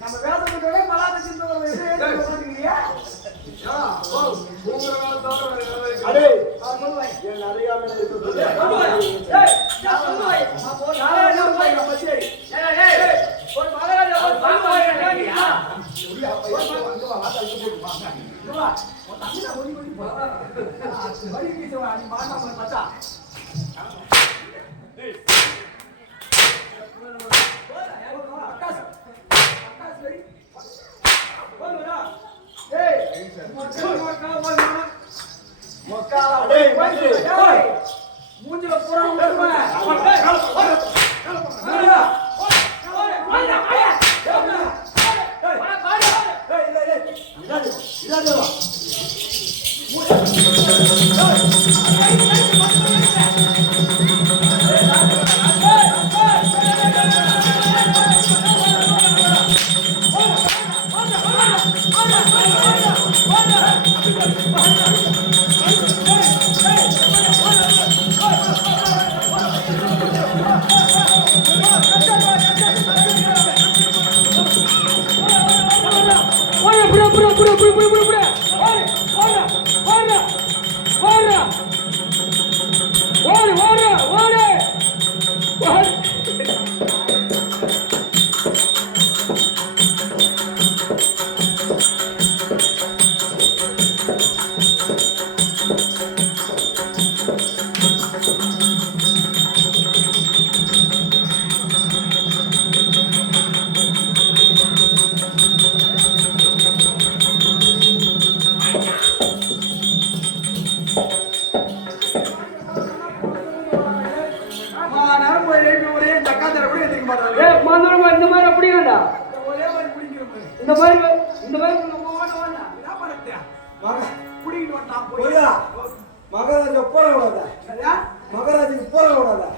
நம்ம வேதத்துக்கு மலாத சிந்தனை மூஞ்சில பூரா மகாராஜா போற விடாதா மகாராஜுக்கு போற விடாதா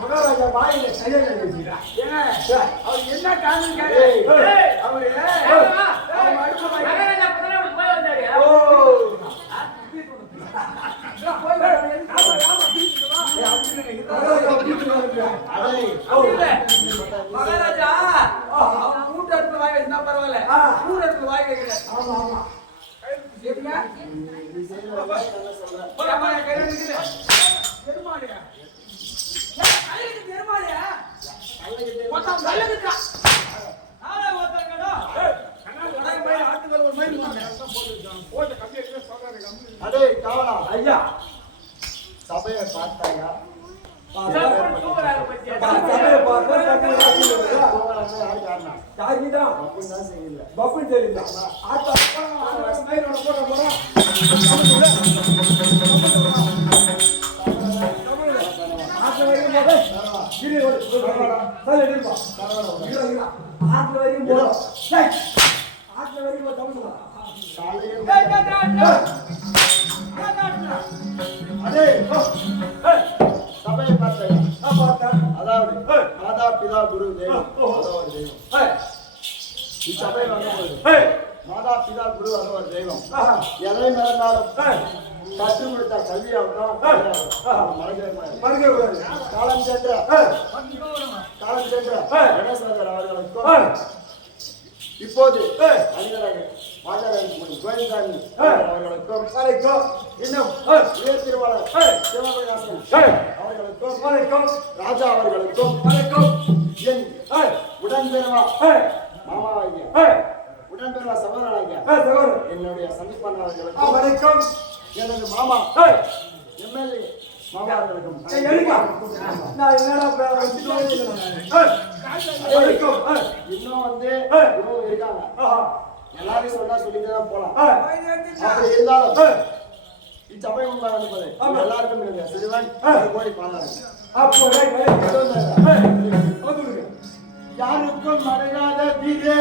மகாராஜா வாயில அவர் என்ன காரணம் அவரு மகாராஜா மூட்டை எடுத்து வாய் வச்சுனா பரவாயில்ல மூணு எடுத்து வாய் வைக்கல ஆமா ஆமா ஐயா சபையை பார்த்தாயா சபையை பார்த்தேன் அதாவது மாதா பிதா குரு தெய்வம் சபையில் வந்தபோது மாதா பிதா குரு அனுவர் தெய்வம் எதை மறந்தாலும் கற்றுக் கொடுத்த கல்வியாகட்டும் காலம் சென்ற கணேசர் அவர்களுக்கும் இப்போது மனிதராக கோவிந்தாமி அவர்களுக்கும் இன்னும் உயர் திருவாளர் சிவபிரகாசன் அவர்களுக்கும் ராஜா அவர்களுக்கும் என் உடன்பிறவா மாமாவாகிய என்னுடைய சந்திப்பாளர்களுக்கு வணக்கம். எனது மாமா எம்எல்ஏ மாமாவர்களுக்கும் இன்னும் வந்து இருக்காங்க. எல்லாரையும் சொன்னா சொல்லிட்டு தான் போலாம். அப்படி இருந்தாலும் இச்சபை என்பது எல்லாருக்கும் இல்லைங்க. சிறுவன் போய் பாருங்க. யாருக்கும் மறையாத வீரே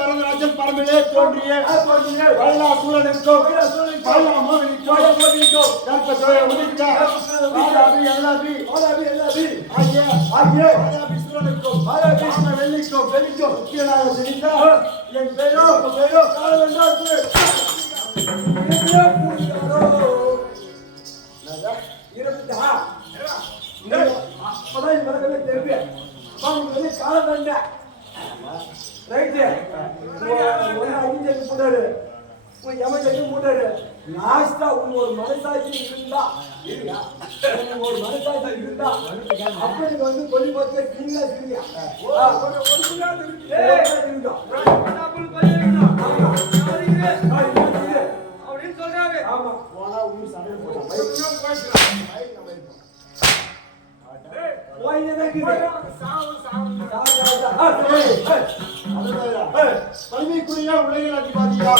வரதராஜன் பரம்பிலே தோன்றிய வயலாசூரனுக்கும் என் பேரோ ஒரு மனசாட்சி இருந்தா அப்படி வந்து கொல்லி பார்த்து வலிமைக்குரிய உலகில் அதிபாதியா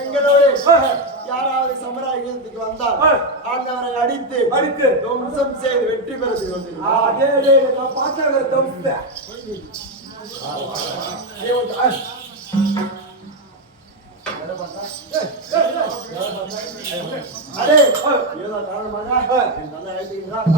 எங்களோடு யாராவது சமுதாயத்துக்கு வந்தால் ஆண்டவரை அடித்து துவம்சம் செய்து வெற்றி பெற அதே ஏதோ காரணமாக என் தந்தை அழைத்துக்கிறார்.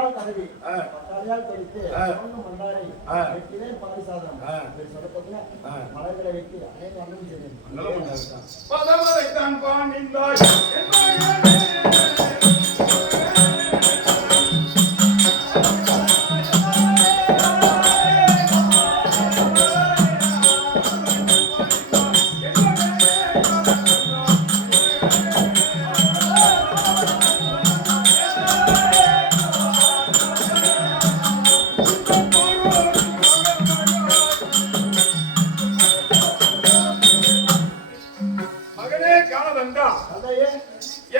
கால் கதவி பட்டாரியால் தொழித்து மந்தாரை வெட்டினே பாரிசாதம் சொல்ல பார்த்தீங்கன்னா மலைகளை வெட்டி அநேக அண்ணன்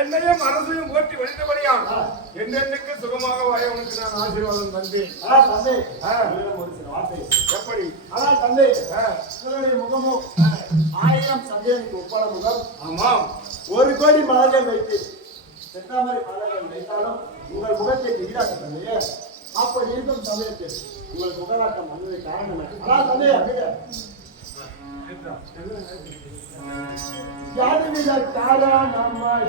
என்னையும் அரசையும் ஓட்டி வழித்தபடியால் என்னென்னைக்கு சுகமாக வாய உனக்கு நான் ஆசீர்வாதம் தந்தேன். எப்படி ஆனால் தந்தை உங்களுடைய முகமும் 1000 சந்தேகத்துக்கு ஒப்பான முகம். ஆமாம், 1 கோடி மலர்கள் வைத்து செந்தாமரை மலர்கள் வைத்தாலும் உங்கள் முகத்தை ஈடாக்க தந்தையே. அப்படி இருக்கும் சமயத்தில் உங்கள் முகநாட்டம் வந்தது காரணம். ஆனால் தந்தைய யாருவித காரணமாய்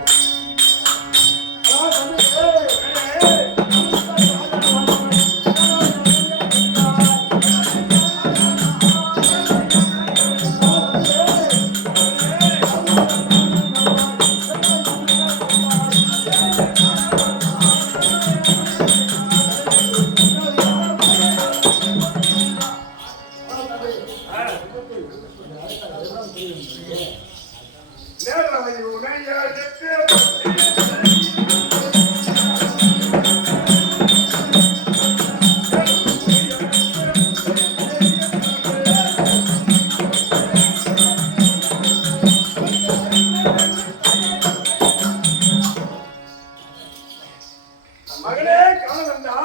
மகளே காணவந்தா,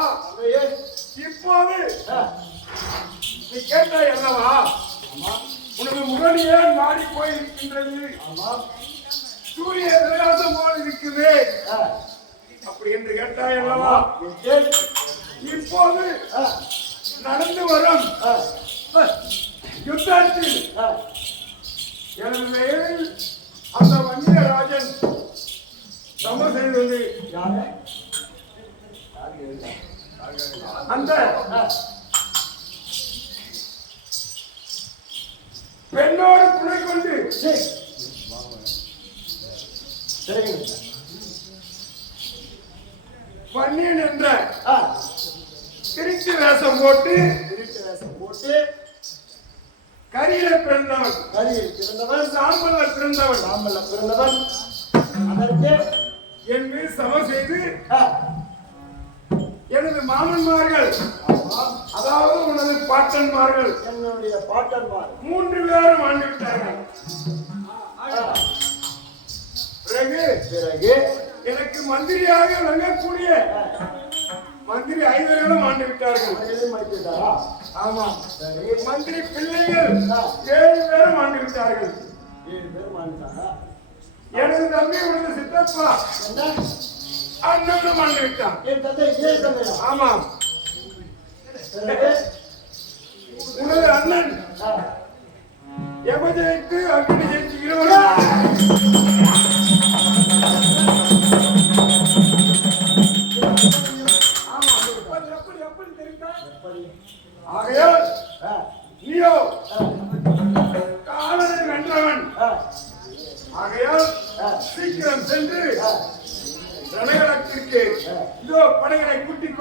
இப்போது நீ கேட்டாய் அல்லவா, உனது முகன் ஏன் மாறி போயிருக்கின்றது, சூரிய பிரகாசம் போல் இருக்குது அப்படி என்று கேட்டாய் அல்லவா. இப்போது நடந்து வரும் யுத்தத்தில் எனது பெயரில் அந்த வன்னியராஜன் சம செய்தது அந்த பெண்ணோடு துணை கொண்டு வன்னியன் என்ற திருச்சி வேஷம் போட்டு கரியில பிறந்தவன் சாம்பல்ல பிறந்தவன் அதற்கு என்று சம செய்து எனது மாமன்மார்கள், அதாவது உனது பாட்டன்மார்கள், என்னுடைய பாட்டன்மார் 3 பேரும் ஆண்டு விட்டார்கள். பிறகு எனக்கு மந்திரியாக விளங்கக்கூடிய மந்திரி 5 பேரும் ஆண்டு விட்டார்கள். ஆமா, மந்திரி பிள்ளைகள் 7 பேரும் ஆண்டு விட்டார்கள். எனது தம்பி உனது சித்தப்பா அண்ணனும் ஆண்டு விட்டான். ஆமாம், உனது அண்ணன் எபஜெயித்து அக்னி ஜெயித்து 20 எப்படி தெரிவித்தார். ஆகையால் நீயோ காலனை வென்றவன். ஆகையால் சீக்கிரம் சென்று ரணகளத்திற்கு இதோ படைகளை கூட்டி